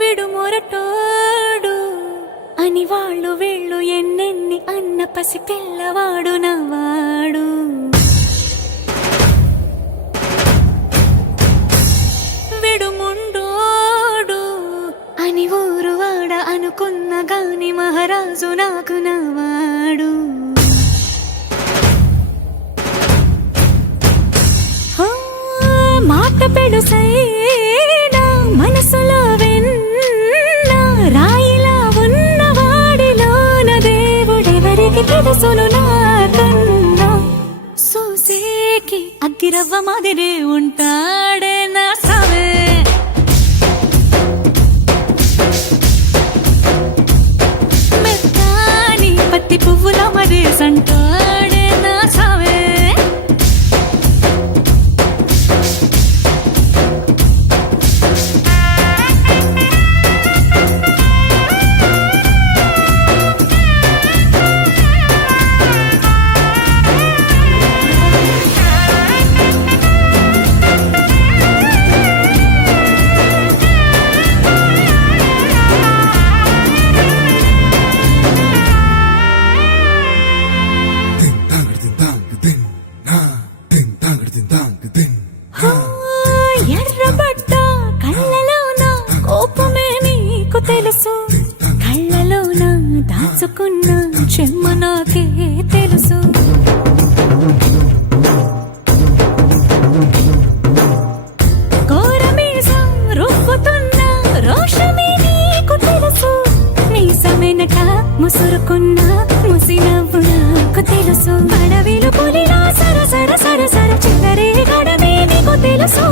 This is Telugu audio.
విడుమొరటోడు అని వాళ్ళు వీళ్ళు ఎన్నెన్ని అన్న పసి పిల్లవాడు నవ్వాడు. విడుముండోడు అని ఊరు వాడ అనుకున్న గాని మహారాజు నాకు నవ్వాడు. మాట పెడుసైనా మనసులో వెన్న రాయిలా ఉన్నవాడిలోన దేవుడెవరికి తెలుసును నాకన్నా. సూసేకి అగ్గిరవ్వ మాదిరి ఉంటాడే నా సవే. మెత్తాని పత్తి పువ్వుల మరి సంటాడే నా సవే. ఎర్రబడ్డ కళ్ళలోన కోపమే నీకు తెలుసు, కళ్ళలోన దాచుకున్న చెమ్మ నాకే తెలుసు. కోరమీసం రుబ్బుతున్న రోషమే నీకు తెలుసు, మీసమెనక ముసురుకున్న ముసినవ్వు నాకు తెలుసు. అడవిలో పులిలా సర సర సర సర చిల్లరే గడమే నీకు తెలుసు.